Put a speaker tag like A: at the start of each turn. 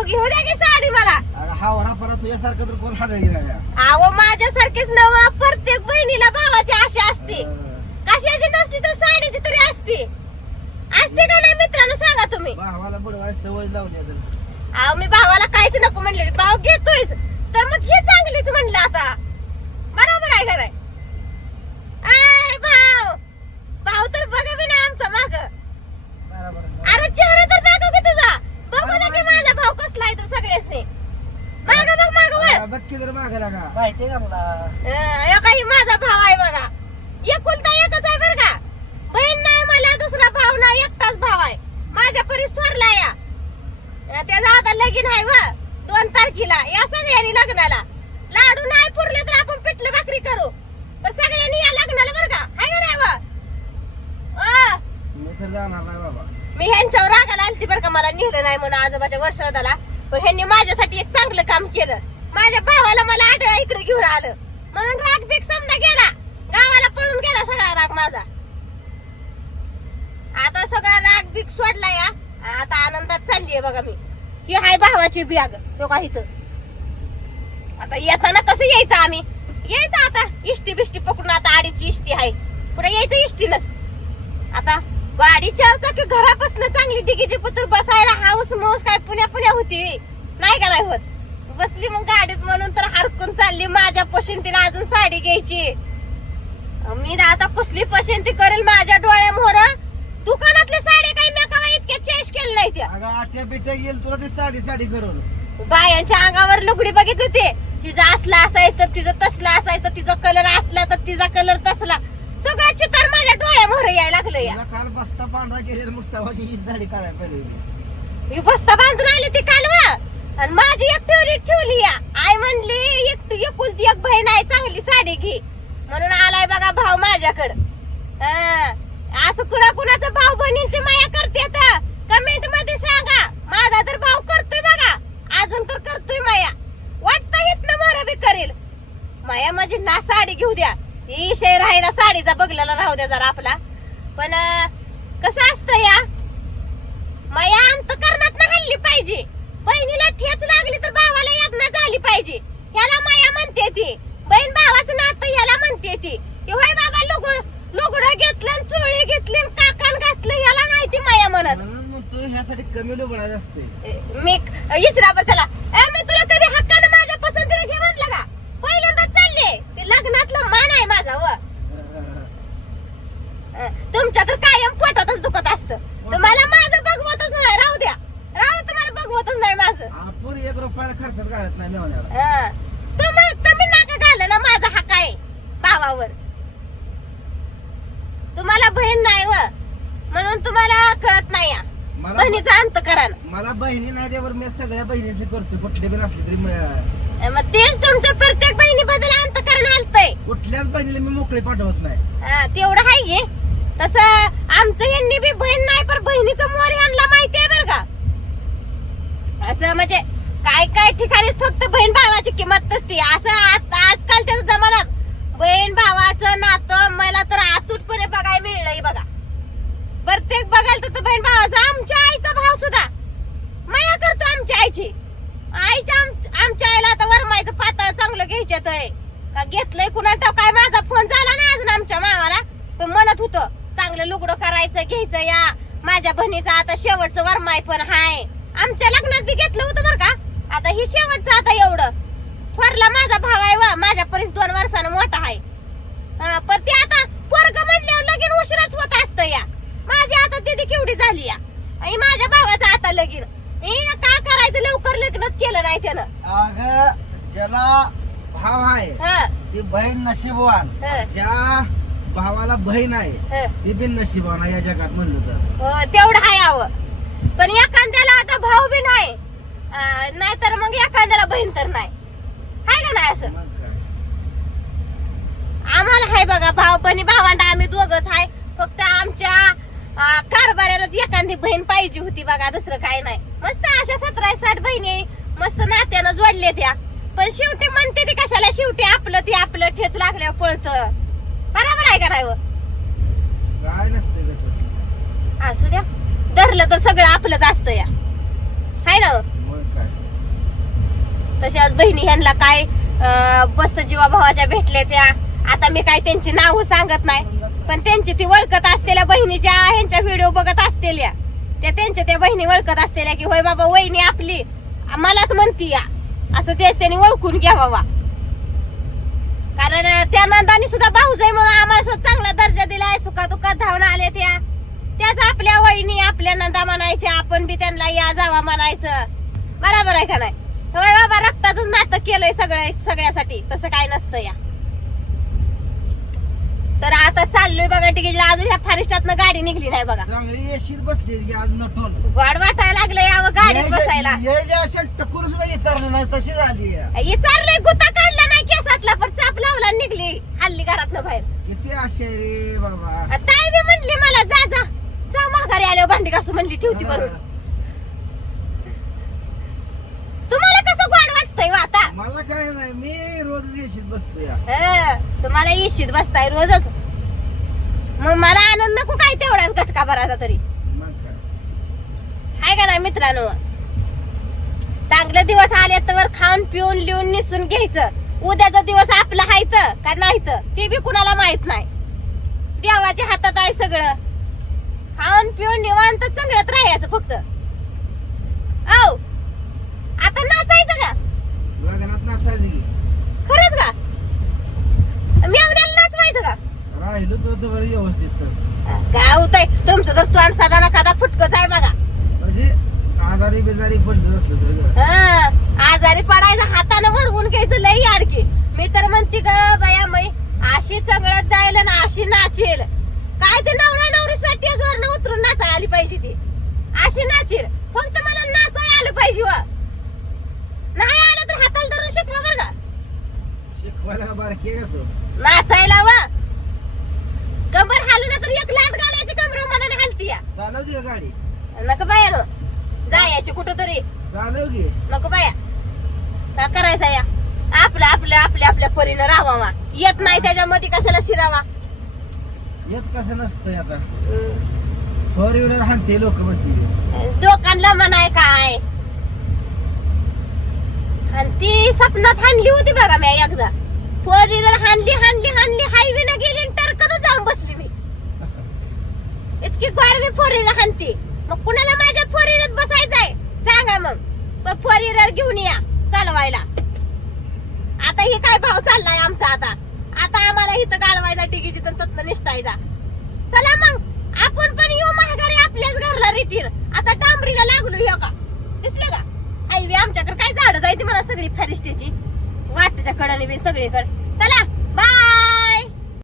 A: क- घेऊ द्या की साडी मला.
B: अगं हावरा परा तुझ्यासारखं तर कोण हाडळी राहिला
A: अहो माझ्यासारखीच नव प्रत्येक बहिणीला भावाची आशा असते. कशाची नसली तर साडीची तरी असते. असते का नाही मित्रांनो सांगा तुम्ही.
B: भावाला बुडवाय सवय लावली आहे तर.
A: अहो मी भावाला काहीच नको म्हणले भाव घेतोयच तर मग घे चांगलीच म्हणलं आता बरोबर आहे का नाही आय भाव भाव तर बघा बी नाही आमचा माग
B: बरोबर आहे.
A: अरे चेहरा तर दाखव की तुझा बघू दे की माझा भाव कसला आहे तर सगळ्यासनी माग बघ माग वळ
B: बघ की? जर मागे लागा
C: माहितीये का मला?
A: हे काही माझा भाव आहे बघा. एकुलता एकच आहे बरं का. बहीण नाही मला दुसरा भाव नाही एकटाच भाव आहे. माझ्या परीस थोरला या. त्याचा आता लगीन आहे व. दोन तारखेला या सगळ्यांनी लग्नाला. लाडू नाही पुरले तर आपण पिठलं भाकरी करू. पण सगळ्यांनी या लग्नाला बरं का. हाय का नाही व? अं,
B: मी तर जाणार नाही बाबा.
A: मी ह्यांच्यावर रागाला आलती बरं का मला नेलं नाही म्हणून आजोबाच्या वर्षाला पण ह्यांनी माझ्यासाठी एक चांगलं काम केलं. माझ्या भावाला मला आढळा इकडे घेऊन आलं. म्हणून राग बीक समजा गेला. गावाला पळून गेला सगळा राग माझा. आता सगळा राग बीक सोडला या आता आनंदात चालली आहे बघा मी. ही हाय भावाची बॅग लोका इथं. आता येताना कसं यायचं आम्ही? यायचं आता. इष्टी बिष्टी पकडून आता आडीची इष्टी आहे पुढे यायचं इष्टीनच. आता गाडी चार चाकी घरापासून चांगली डिगीची पुत्र बसायला हाऊस मौस काय पुण्या पुण्या होती? नाही का नाही होत? बसली मग गाडीत म्हणून तर हरकून चालली. माझ्या पसंतीने अजून साडी घ्यायची. मी आता कसली पसंती करेल माझ्या डोळ्यामोर दुकानातल्या साड्या काही मी कवा इतक्या चेंज केल्या नाही त्या.
B: अगं गेल तुला ती साडी साडी करून.
A: बायांच्या अंगावर लुगडी बघितली होती. तिचं असलं असायचं तर तिचं तसलं असायचं तिचा कलर असला तर तिचा कलर तसला. सगळं चित्र माझ्या डोळ्यामोर यायला लागलं या.
B: तुला काल बस्ता पांढरा केलेला मग सवाची ही साडी काढायला पाहिजे
A: मी बस्ता बांधून आले ते कालवा आणि माझी एक ठेवली ठेवली या. आई म्हणली एक एकुलती एक बहीण आहे चांगली साडी घे. म्हणून आलाय बघा भाव माझ्याकडं. असं कुणा कुणाचं भाऊ बहिणींची माया करते कमेंटमध्ये सांगा. माझा तर भाव करतोय बघा. अजून तर करतोय माया. वाटतं ना मोर बी करेल. माया माझी ना साडी घेऊ द्या. ही विषय राहिला साडीचा बघलेला राहू द्या जरा आपला. पण कसं असतं या माया अंतकरणात ना हल्ली पाहिजे बहिणीला ठेच लागली तर भावाला यातना झाली पाहिजे ह्याला माया म्हणते ती बहीण भावाचं नातं ह्याला म्हणते ती की होय बाबा लुगड लुगडं घेतलं आणि चोळी घेतली आणि काकान घातलं ह्याला नाही ती माया म्हणत
B: म्हणून मग तू ह्यासाठी कमी लुगडायचं असते.
A: मी विचारा बरं त्याला ए, मी तुला कधी हक्कानं माझ्या पसंतीने घे म्हणलं का? पहिल्यांदा चालले. ते लग्नातलं मान आहे माझा व. अं, तुमच्या तर कायम पोटातच दुखत असतं. तुम्हाला माझं बघवतच नाही. राहू द्या. राहू तुम्हाला बघवतच नाही माझं.
B: आपण एक रुपयाला खर्चात घालत नाही मेवण्याला.
A: तुम्हा- तुम्ही नाका घाला ना माझा हक्क आहे भावावर. तुम्हाला बहीण नाही व. म्हणून तुम्हाला कळत नाही. या.
B: मला
A: बहिणीचा अंत करा ना.
B: मला बहिणी नाही त्यावर मी सगळ्या बहिणीच करतो कुठली बी नसली तरी म-
A: मग तेच तुमचं प्रत्येक बहिणीबद्दल अंतकरण हलतंय.
B: कुठल्याच बहिणीला मी मोकळे पाठवत नाही.
A: हा, तेवढं आहे गे तसं आमचं यांनी बी बहीण नाही पण बहिणीचं मोर यांना माहिती आहे बरं का. असं म्हणजे काय काय ठिकाणीच फक्त बहीण भावाची किंमत नसते. असं आज- आजकालच्या जमान्यात बहीण भावाचं नातं मला तर अतूटपणे बघायला मिळलंय बघा प्रत्येक बघायला तर तो बहीण भावाचा आमच्या आईचा भाव सुद्धा. माया करतो आमच्या आईची. आईच्या आमच्या आईला आता वरमायचं पातळ चांगलं घ्यायच्यात आहे का घेतलंय कुणा ठाव काय माझा फोन झाला ना अजून आमच्या मामाला? पण म्हणत होतं चांगलं लुगडं करायचं घ्यायचं या. माझ्या बहिणीचा आता शेवटचं वरमाय पण हाय. आमच्या लग्नात बी घेतलं होतं बरं का? आता ही शेवटचं आता एवढं. थोरला माझा भाव आहे वा माझ्या परीस दोन वर्षानं मोठा आहे हा, पण ते आता पोरग म्हणल्यावर लगीन उशिराच होत असतं या माझी आता दिदी केवढी झाली या आणि माझ्या भावाचं आता लगीन हे का करायचं लवकर लग्नच केलं नाही त्यानं.
B: अग ज्याला भाव आहे
A: हा,
B: ती बहीण नशीबवान.
A: हा,
B: ज्या भावाला बहीण आहे. ती बी नशीबवान आहे या जगात म्हणलं तर.
A: हो, तेवढं आहे यावं पण एखाद्याला आता भाऊ बी नाही. अं, नाहीतर मग एखाद्याला बहीण तर नाही. हाय का नाही असं?
B: मग काय?
A: आम्हाला हाय बघा भाऊ बहिणी भावंड आम्ही दोघच हाय. फक्त आमच्या आ, कारभारालाच एखादी बहीण पाहिजे होती बघा दुसरं काय नाही. मस्त अशा सतरा साठ बहिणी मस्त नात्यानं जोडले त्या. पण शेवटी म्हणते ती कशाला शेवटी आपलं ती आपलं ठेच लागल्यावर पळतं. बरोबर आहे का नाही व?
B: काय नसते
A: असू द्या. धरलं तर सगळं आपलंच असतं या. हाय ना व?
B: मग काय?
A: तशाच बहिणी ह्यांना काय अं, मस्त जीवा भावाच्या भेटले त्या. आता मी काय त्यांची नाव सांगत नाही. पण त्यांची ती ओळखत असलेल्या बहिणीच्या ह्यांच्या व्हिडिओ बघत असलेल्या त्या त्यांच्या त्या बहिणी ओळखत असलेल्या की होय बाबा वहिनी आपली. मलाच म्हणती या. असं तेच त्यांनी ओळखून घ्यावा कारण त्या नंदानी सुद्धा भाऊजाई म्हणून आम्हाला सुद्धा चांगला दर्जा दिलाय सुखा दुखात धावून आले त्या. त्याच आपल्या वहिनी आपल्या नंदा म्हणायच्या आपण बी त्यांना या जावा म्हणायचं. बरोबर आहे का नाही? होय बाबा रक्तातच नातं केलंय सगळं सगळ्यासाठी. तसं काय नसतं या. तर आता चाललोय बघा तिकीटला अजून ह्या फॉरेस्टातनं गाडी निघली नाही बघा.
B: चांगली येशीत बसली की आज नटून.
A: गोड वाटायला लागलं यावं गाडीत बसायला.
B: टकूर सुद्धा विचारलं नाही तशी झाली आहे.
A: विचारलंय गुता काढला नाही केसातला पण चाप लावला आणि निघली. हल्ली घरातनं बाहेर.
B: किती आशा आहे रे बाबा.
A: ताई बी म्हणली मला जा जा. जा माघारी आल्यावर भांडी घासू म्हणली ठेवती बरोबर तुम्हाला कसं गोड वाटतंय व आता
B: मला काय नाही मी रोज येशीत बसतो या
A: हं, तुम्हाला इशित बसताय रोजच. मग मला आनंद नको काय तेवढाच घटका भरायचा तरी.
B: मग काय?
A: हाय का नाही मित्रांनो? चांगले दिवस आले तर खाऊन पिऊन लिहून निसून घ्यायचं. उद्याचा दिवस आपला हायत का नाहीत ते बी कुणाला माहीत नाही. देवाच्या हातात आहे सगळं. खाऊन पिऊन निवांत चांगलंच राहायचं फक्त. औ आता नाचायचं का
B: लग्नात नाचायचं की
A: खरंच का मेवण्याला नाचवायचं का
B: बरं व्यवस्थित
A: काय होतंय? तुमचं तर तोंड साधा ना खादा फुटकच आहे बघा.
B: म्हणजे आजारी बेजारी पडलं असलं तर गं.
A: हं, आजारी पडायचं हातानं वडवून घ्यायचं लई अडकी मी तर म्हणते ग बाया मै अशी चंगळत जाईल ना अशी नाचेल. काय ते नवरा नवरी स्टेजवर उतरून नाचाय आली पाहिजे ती. अशी नाचेल. फक्त मला नाचाय आलं पाहिजे व. नाही आलं तर हाताला धरून शिकवा बरं का.
B: शिकवायला बारकी आहे का तो?
A: नाचायला व
B: गाडी.
A: नको बाया नो जायची कुठं तरी
B: घे
A: नको बाया. का करायचा या? आपलं आपलं आपल्या आपल्या परीनं राहावा. येत नाही त्याच्यामध्ये कशाला शिरावा?
B: येत कसं नसतंय आता. फोर व्हीलर हाणते लोक म्हणते
A: लोकांना म्हणाय काय? आणि ती सपनात हाणली होती बघा मी एकदा. फोर व्हीलर हाणली हाणली हाणली हायवे न गेली आणि टरकतच जाऊन बसली मी की गोरवी मी फोर व्हीलर हाणते. मग कुणाला माझ्या फोर व्हीलर बसायचंय? सांगा मग. पण फोर व्हीलर घेऊन या चालवायला. आता हे काय भाव चाललाय आमचा आता? आता आम्हाला इथं गाडवायचा तिकीट तत्न निसटायचा चला मग. आपण पण येऊ महागारी आपल्याच घरला रिटीर. आता डांबरीला लागलो ह्यो का? दिसले का? हायवे आमच्याकडे काय झाड जायती मला सगळी फॅरिस्टीची? वाटच्या कडाने बी सगळीकडे.